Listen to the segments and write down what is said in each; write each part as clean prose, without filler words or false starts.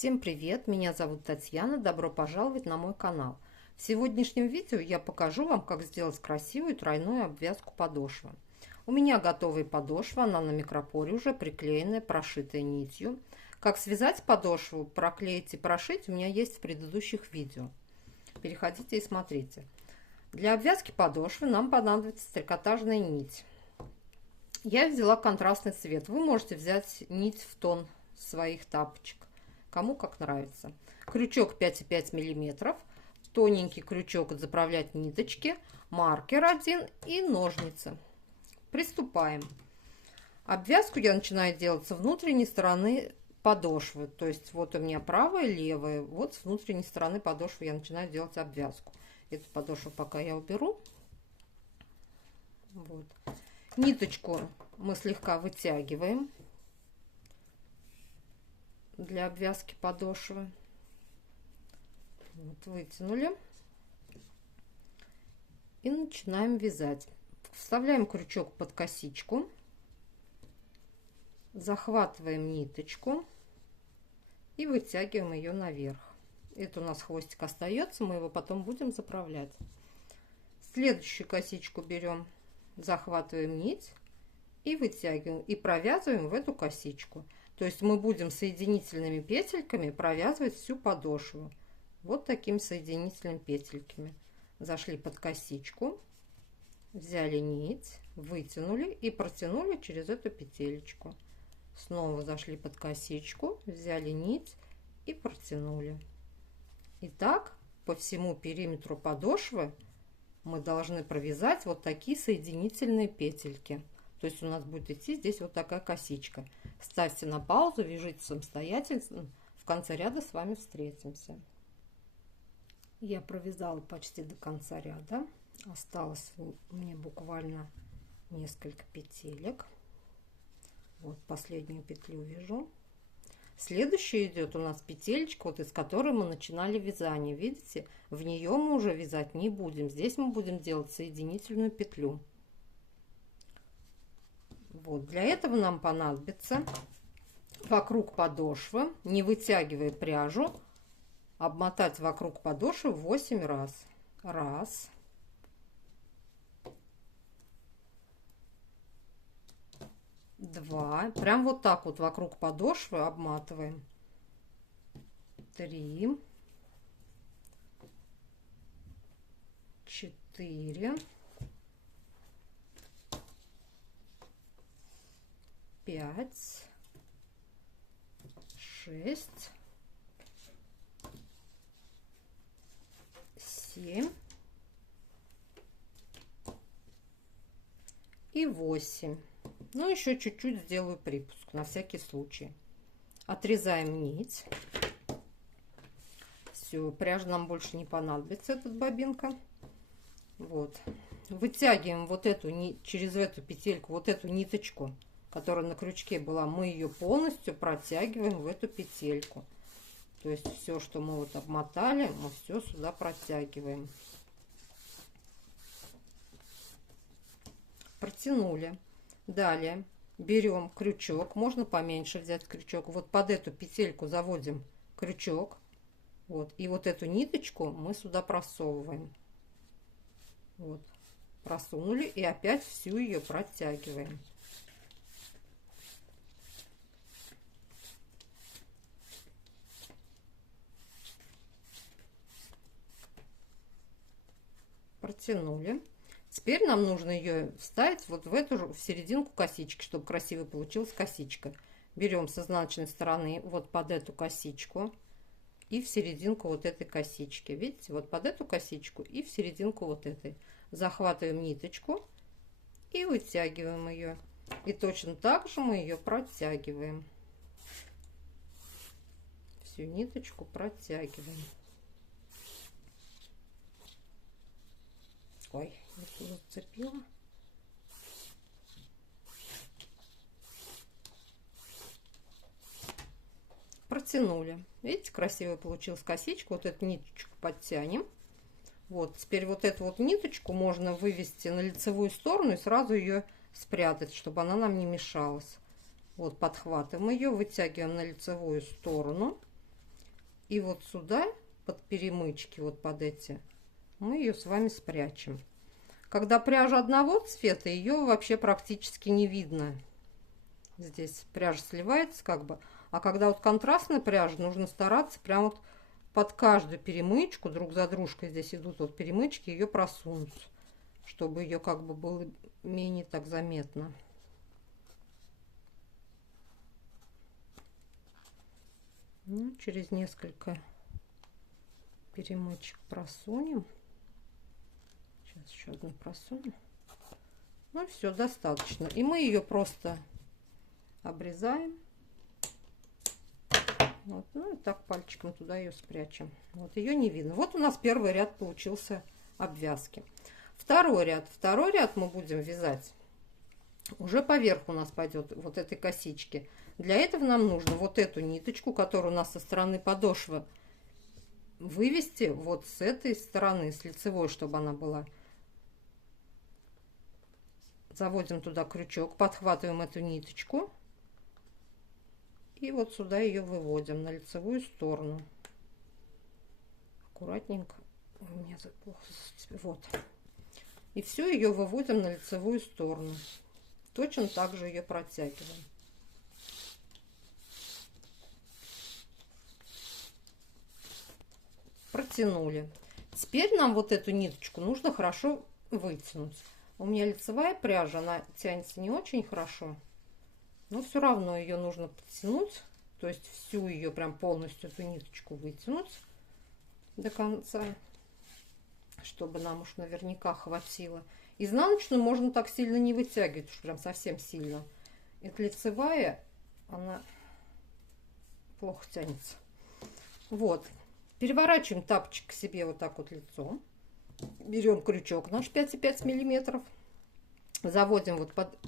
Всем привет! Меня зовут Татьяна. Добро пожаловать на мой канал. В сегодняшнем видео я покажу вам, как сделать красивую тройную обвязку подошвы. У меня готовая подошва, она на микропоре уже приклеенная, прошитая нитью. Как связать подошву, проклеить и прошить у меня есть в предыдущих видео. Переходите и смотрите. Для обвязки подошвы нам понадобится трикотажная нить. Я взяла контрастный цвет. Вы можете взять нить в тон своих тапочек, кому как нравится. Крючок 5,5 мм, тоненький крючок заправлять ниточки, маркер 1 и ножницы. Приступаем. Обвязку я начинаю делать с внутренней стороны подошвы. То есть вот у меня правая и левая. Вот с внутренней стороны подошвы я начинаю делать обвязку. Эту подошву пока я уберу. Вот. Ниточку мы слегка вытягиваем для обвязки подошвы. Вот, вытянули. И начинаем вязать. Вставляем крючок под косичку. Захватываем ниточку и вытягиваем ее наверх. Это у нас хвостик остается, мы его потом будем заправлять. Следующую косичку берем, захватываем нить и вытягиваем, и провязываем в эту косичку. То есть мы будем соединительными петельками провязывать всю подошву. Вот такими соединительными петельками. Зашли под косичку, взяли нить, вытянули и протянули через эту петелечку. Снова зашли под косичку, взяли нить и протянули. И так по всему периметру подошвы мы должны провязать вот такие соединительные петельки. То есть у нас будет идти здесь вот такая косичка. Ставьте на паузу, вяжите самостоятельно. В конце ряда с вами встретимся. Я провязала почти до конца ряда. Осталось мне буквально несколько петелек. Вот последнюю петлю вяжу. Следующая идет у нас петелечка, вот из которой мы начинали вязание. Видите, в нее мы уже вязать не будем. Здесь мы будем делать соединительную петлю. Вот, для этого нам понадобится вокруг подошвы, не вытягивая пряжу, обмотать вокруг подошвы 8 раз. Раз. Два. Прям вот так вот вокруг подошвы обматываем. 3. 4. 5, 6, 7 и 8. Ну, еще чуть-чуть сделаю припуск на всякий случай. Отрезаем нить. Все, пряжа нам больше не понадобится, эта бобинка. Вот. Вытягиваем вот эту через эту петельку, вот эту ниточку, которая на крючке была, мы ее полностью протягиваем в эту петельку. То есть все, что мы вот обмотали, мы все сюда протягиваем. Протянули. Далее берем крючок, можно поменьше взять крючок. Вот под эту петельку заводим крючок. Вот, и вот эту ниточку мы сюда просовываем. Вот, просунули и опять всю ее протягиваем. Протянули. Теперь нам нужно ее вставить вот в эту в серединку косички, чтобы красиво получилась косичка. Берем с изнаночной стороны вот под эту косичку и в серединку вот этой косички. Видите, вот под эту косичку и в серединку вот этой. Захватываем ниточку и вытягиваем ее. И точно так же мы ее протягиваем. Всю ниточку протягиваем. Ой, я зацепила. Протянули. Видите, красиво получилась косичка. Вот эту ниточку подтянем. Вот, теперь вот эту вот ниточку можно вывести на лицевую сторону и сразу ее спрятать, чтобы она нам не мешалась. Вот, подхватываем ее, вытягиваем на лицевую сторону. И вот сюда, под перемычки, вот под эти, мы ее с вами спрячем. Когда пряжа одного цвета, ее вообще практически не видно. Здесь пряжа сливается как бы. А когда вот контрастная пряжа, нужно стараться прям вот под каждую перемычку, друг за дружкой здесь идут вот перемычки, ее просунуть, чтобы ее как бы было менее так заметно. Ну, через несколько перемычек просунем. Сейчас еще одну просунем. Ну все, достаточно. И мы ее просто обрезаем. Вот, ну и так пальчиком туда ее спрячем. Вот ее не видно. Вот у нас первый ряд получился обвязки. Второй ряд мы будем вязать. Уже поверх у нас пойдет вот этой косички. Для этого нам нужно вот эту ниточку, которая у нас со стороны подошвы, вывести вот с этой стороны, с лицевой, чтобы она была. Заводим туда крючок, подхватываем эту ниточку и вот сюда ее выводим на лицевую сторону. Аккуратненько. У меня плохо. Вот. И все, ее выводим на лицевую сторону. Точно так же ее протягиваем. Протянули. Теперь нам вот эту ниточку нужно хорошо вытянуть. У меня лицевая пряжа, она тянется не очень хорошо, но все равно ее нужно подтянуть, то есть всю ее прям полностью эту ниточку вытянуть до конца, чтобы нам уж наверняка хватило. Изнаночную можно так сильно не вытягивать, уж прям совсем сильно. Это лицевая, она плохо тянется. Вот. Переворачиваем тапочек к себе вот так вот лицом. Берем крючок наш 5,5 миллиметров. Заводим вот под...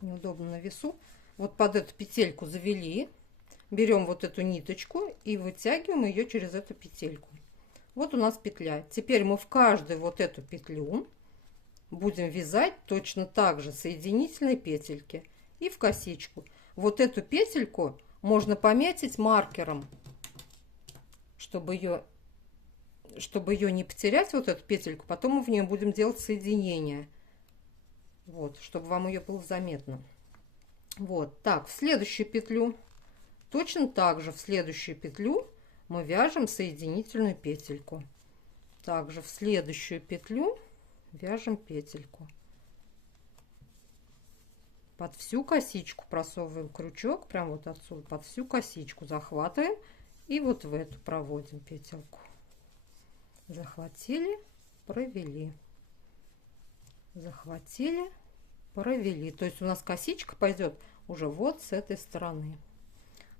Неудобно на весу. Вот под эту петельку завели. Берем вот эту ниточку и вытягиваем ее через эту петельку. Вот у нас петля. Теперь мы в каждую вот эту петлю будем вязать точно так же соединительные петельки. И в косичку. Вот эту петельку можно пометить маркером, чтобы ее не потерять, вот эту петельку. Потом мы в нее будем делать соединение. Вот, чтобы вам ее было заметно. Вот, так, в следующую петлю, точно так же в следующую петлю мы вяжем соединительную петельку. Также в следующую петлю вяжем петельку. Под всю косичку просовываем крючок, прям вот отсюда, под всю косичку захватываем и вот в эту проводим петельку. Захватили, провели. Захватили, провели. То есть у нас косичка пойдет уже вот с этой стороны.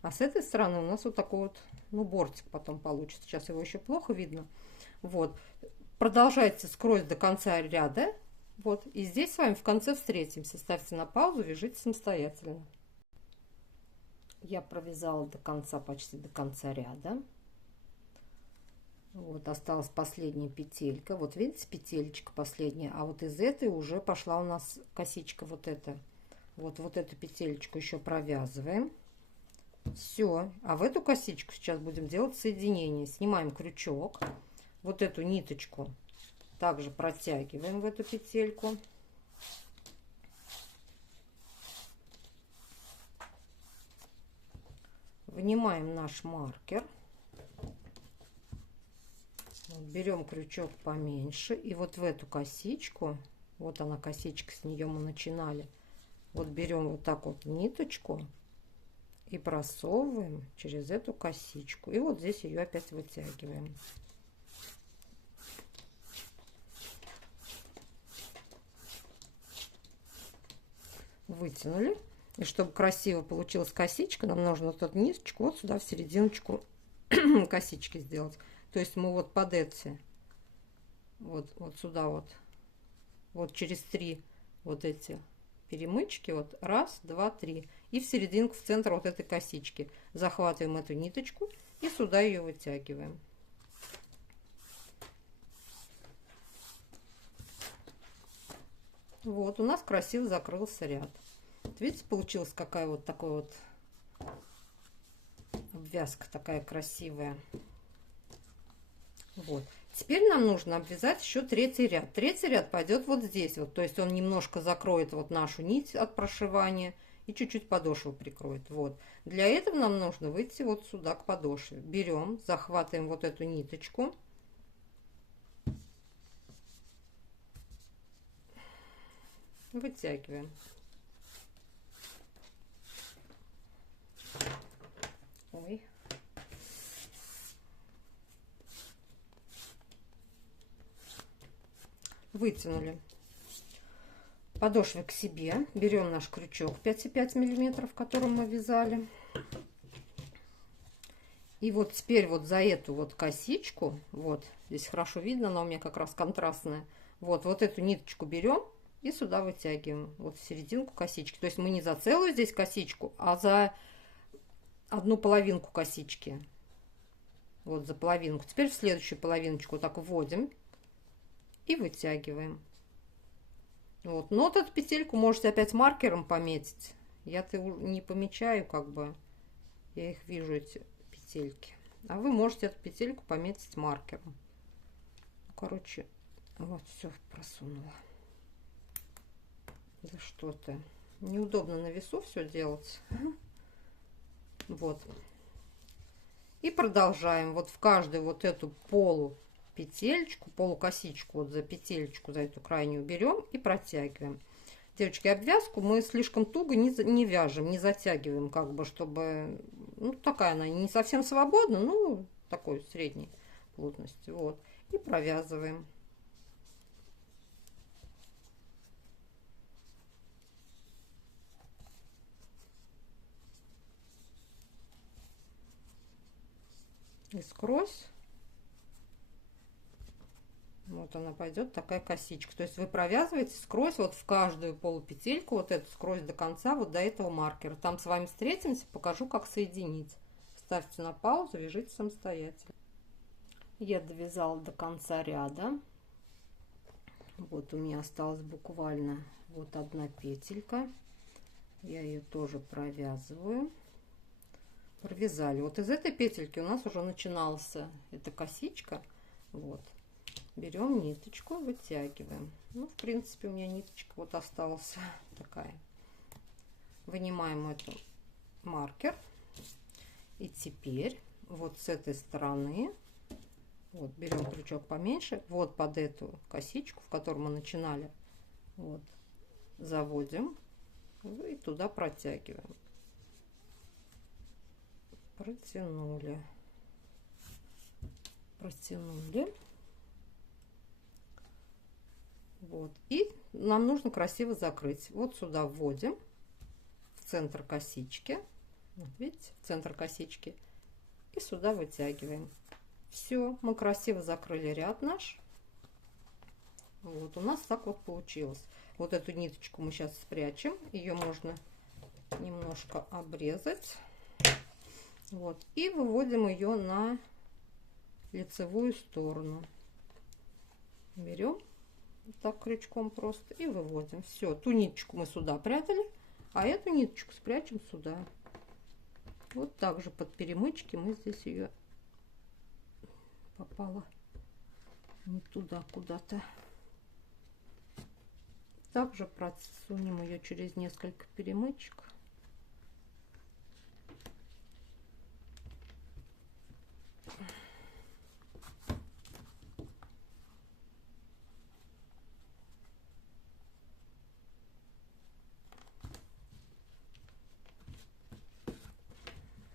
А с этой стороны у нас вот такой вот, ну, бортик потом получится. Сейчас его еще плохо видно. Вот. Продолжайте скрозь до конца ряда. Вот. И здесь с вами в конце встретимся. Ставьте на паузу, вяжите самостоятельно. Я провязала до конца, почти до конца ряда. Вот, осталась последняя петелька. Вот видите, петелечка последняя. А вот из этой уже пошла у нас косичка вот эта. Вот эту петелечку еще провязываем. Все. А в эту косичку сейчас будем делать соединение. Снимаем крючок. Вот эту ниточку также протягиваем в эту петельку. Вынимаем наш маркер. Берем крючок поменьше и вот в эту косичку, вот она косичка, с нее мы начинали, вот берем вот так вот ниточку и просовываем через эту косичку, и вот здесь ее опять вытягиваем. Вытянули, и чтобы красиво получилась косичка, нам нужно вот эту ниточку вот сюда в серединочку косички сделать. То есть мы вот под эти, вот сюда вот через 3 вот эти перемычки, вот 1, 2, 3, и в серединку, в центр вот этой косички захватываем эту ниточку и сюда ее вытягиваем. Вот у нас красиво закрылся ряд. Видите, получилась какая вот такой вот обвязка такая красивая. Вот. Теперь нам нужно обвязать еще третий ряд. Третий ряд пойдет вот здесь вот, то есть он немножко закроет вот нашу нить от прошивания и чуть-чуть подошву прикроет. Вот. Для этого нам нужно выйти вот сюда к подошве. Берем, захватываем вот эту ниточку. Вытягиваем. Ой. Вытянули. Подошвы к себе. Берем наш крючок 5,5 миллиметров, которым мы вязали. И вот теперь вот за эту вот косичку, вот здесь хорошо видно, она у меня как раз контрастная. Вот эту ниточку берем и сюда вытягиваем. Вот в серединку косички. То есть мы не за целую здесь косичку, а за одну половинку косички. Вот за половинку. Теперь в следующую половиночку так вводим и вытягиваем. Вот. Но вот эту петельку можете опять маркером пометить. Я-то не помечаю, как бы. Я их вижу, эти петельки. А вы можете эту петельку пометить маркером. Ну, короче, вот все просунула. Да что-то. Неудобно на весу все делать. Вот. И продолжаем. Вот в каждую вот эту петельку, полукосичку, вот за петелечку, за эту крайнюю берем и протягиваем. Девочки, обвязку мы слишком туго не вяжем, не затягиваем, как бы, чтобы, ну, такая она не совсем свободна, ну, такой средней плотности. Вот. И провязываем. И скрозь. Вот она пойдет такая косичка. То есть вы провязываете скрозь вот в каждую полупетельку, вот эту скрозь до конца, вот до этого маркера. Там с вами встретимся, покажу, как соединить. Ставьте на паузу, вяжите самостоятельно. Я довязала до конца ряда. Вот у меня осталась буквально вот одна петелька. Я ее тоже провязываю. Провязали. Вот из этой петельки у нас уже начинался эта косичка. Вот. Берем ниточку, вытягиваем. Ну, в принципе, у меня ниточка вот осталась такая. Вынимаем эту маркер. И теперь вот с этой стороны, вот берем крючок поменьше, вот под эту косичку, в которой мы начинали, вот, заводим и туда протягиваем. Протянули. Протянули. Вот. И нам нужно красиво закрыть. Вот сюда вводим в центр косички. Вот, видите, в центр косички. И сюда вытягиваем. Все, мы красиво закрыли ряд наш. Вот, у нас так вот получилось. Вот эту ниточку мы сейчас спрячем. Ее можно немножко обрезать. Вот. И выводим ее на лицевую сторону. Берем вот так крючком просто и выводим. Все, ту ниточку мы сюда прятали, а эту ниточку спрячем сюда. Вот так же под перемычки мы здесь ее попала не туда куда-то. Также просунем ее через несколько перемычек.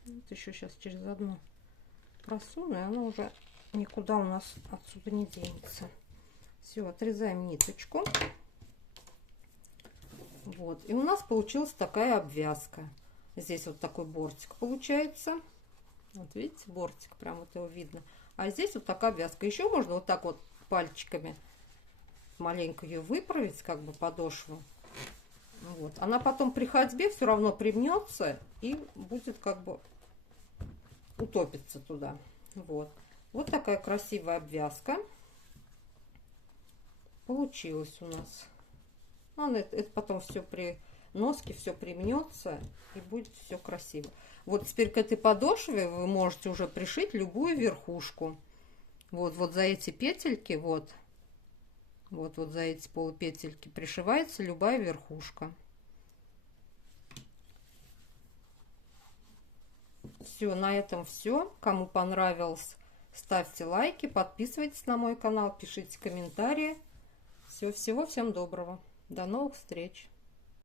Вот еще сейчас через одну просуну, и она уже никуда у нас отсюда не денется. Все, отрезаем ниточку. Вот, и у нас получилась такая обвязка. Здесь вот такой бортик получается. Вот видите, бортик, прям вот его видно. А здесь вот такая обвязка. Еще можно вот так вот пальчиками маленько ее выправить, как бы подошву. Вот. Она потом при ходьбе все равно примнется и будет как бы утопиться туда. Вот. Вот такая красивая обвязка получилась у нас. Это потом все при носки все примнется и будет все красиво. Вот теперь к этой подошве вы можете уже пришить любую верхушку. Вот за эти петельки, вот за эти полупетельки пришивается любая верхушка. Все, на этом все. Кому понравилось, ставьте лайки, подписывайтесь на мой канал, пишите комментарии. Всего всем доброго. До новых встреч.